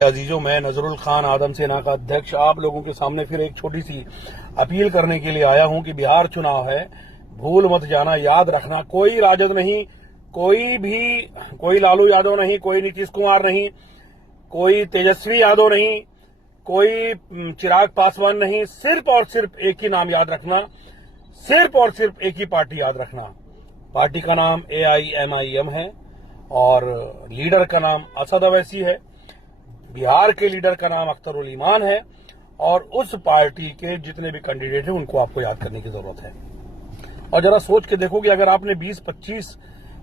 अजीजों, मैं नजरुल खान आदम सेना का अध्यक्ष आप लोगों के सामने फिर एक छोटी सी अपील करने के लिए आया हूं कि बिहार चुनाव है, भूल मत जाना, याद रखना, कोई राजद नहीं, कोई लालू यादव नहीं, कोई नीतीश कुमार नहीं, कोई तेजस्वी यादव नहीं, कोई चिराग पासवान नहीं, सिर्फ और सिर्फ एक ही नाम याद रखना, सिर्फ और सिर्फ एक ही पार्टी याद रखना। पार्टी का नाम AIMIM है और लीडर का नाम असद अवैसी है। बिहार के लीडर का नाम अख्तरुल ईमान है और उस पार्टी के जितने भी कैंडिडेट हैं उनको आपको याद करने की जरूरत है। और जरा सोच के देखो कि अगर आपने 20-25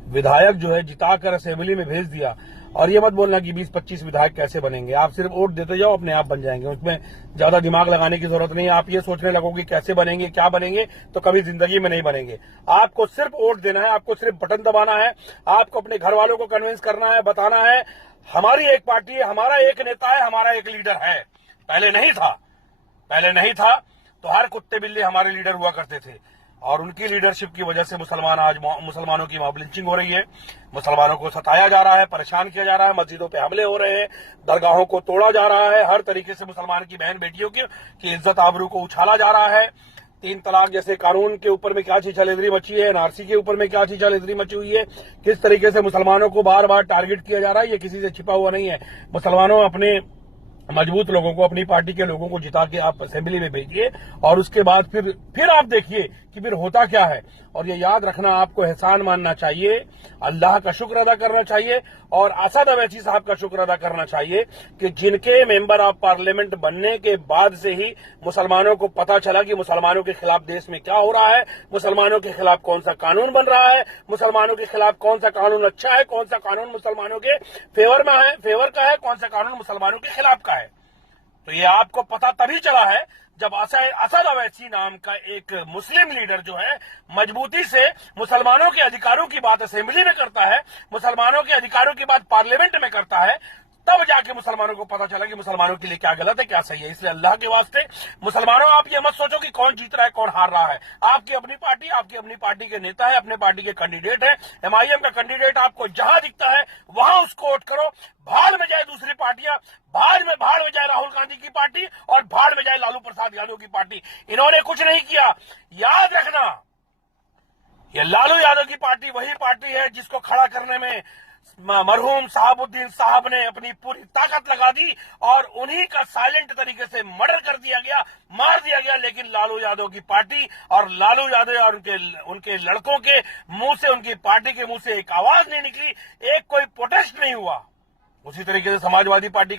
विधायक जो है जिताकर असेंबली में भेज दिया, और ये मत बोलना कि 20-25 विधायक कैसे बनेंगे, आप सिर्फ वोट देते जाओ, अपने आप बन जाएंगे, उसमें ज्यादा दिमाग लगाने की जरूरत नहीं है। आप ये सोचने लगोगे कैसे बनेंगे, क्या बनेंगे, तो कभी जिंदगी में नहीं बनेंगे। आपको सिर्फ वोट देना है, आपको सिर्फ बटन दबाना है, आपको अपने घर वालों को कन्विंस करना है, बताना है हमारी एक पार्टी है, हमारा एक नेता है, हमारा एक लीडर है। पहले नहीं था तो हर कुत्ते बिल्ली हमारे लीडर हुआ करते थे और उनकी लीडरशिप की वजह से आज मुसलमानों की मॉब लिंचिंग हो रही है, मुसलमानों को सताया जा रहा है, परेशान किया जा रहा है, मस्जिदों पे हमले हो रहे हैं, दरगाहों को तोड़ा जा रहा है, हर तरीके से मुसलमान की बहन बेटियों की इज्जत आबरू को उछाला जा रहा है। 3 तलाक जैसे कानून के ऊपर में क्या छीछालेदरी मची है, NRC के ऊपर में क्या छीछालेदरी मची हुई है, किस तरीके से मुसलमानों को बार बार टारगेट किया जा रहा है, ये किसी से छिपा हुआ नहीं है। मुसलमानों अपने मजबूत लोगों को, अपनी पार्टी के लोगों को जिता के आप असेंबली में भेजिए और उसके बाद फिर आप देखिए कि फिर होता क्या है। और ये याद रखना, आपको एहसान मानना चाहिए, अल्लाह का शुक्र अदा करना चाहिए और असद अवैसी साहब का शुक्र अदा करना चाहिए कि जिनके मेंबर ऑफ पार्लियामेंट बनने के बाद से ही मुसलमानों को पता चला कि मुसलमानों के खिलाफ देश में क्या हो रहा है, मुसलमानों के खिलाफ कौन सा कानून बन रहा है, मुसलमानों के खिलाफ कौन सा कानून अच्छा है, कौन सा कानून मुसलमानों के फेवर का है, कौन सा कानून मुसलमानों के खिलाफ का है। तो ये आपको पता तभी चला है जब असद अवैसी नाम का एक मुस्लिम लीडर जो है मजबूती से मुसलमानों के अधिकारों की बात असेंबली में करता है, मुसलमानों के अधिकारों की बात पार्लियामेंट में करता है, तब जाके मुसलमानों को पता चला कि मुसलमानों के लिए क्या गलत है, क्या सही है। इसलिए अल्लाह के वास्ते मुसलमानों, आप ये मत सोचो कि कौन जीत रहा है, कौन हार रहा है। आपकी अपनी पार्टी के नेता है, अपने पार्टी के कैंडिडेट है। MIM का कैंडिडेट आपको जहां दिखता है वहां उसको वोट करो। भाड़ में जाए दूसरी पार्टियां, भाड़ में जाए राहुल गांधी की पार्टी और भाड़ में जाए लालू प्रसाद यादव की पार्टी। इन्होंने कुछ नहीं किया। याद रखना, ये लालू यादव की पार्टी वही पार्टी है जिसको खड़ा करने में मरहूम साहबुद्दीन साहब ने अपनी पूरी ताकत लगा दी और उन्हीं का साइलेंट तरीके से मर्डर कर दिया गया, मार दिया गया। लेकिन लालू यादव की पार्टी और लालू यादव और उनके लड़कों के मुंह से, उनकी पार्टी के मुंह से एक आवाज नहीं निकली, एक कोई प्रोटेस्ट नहीं हुआ। उसी तरीके से समाजवादी पार्टी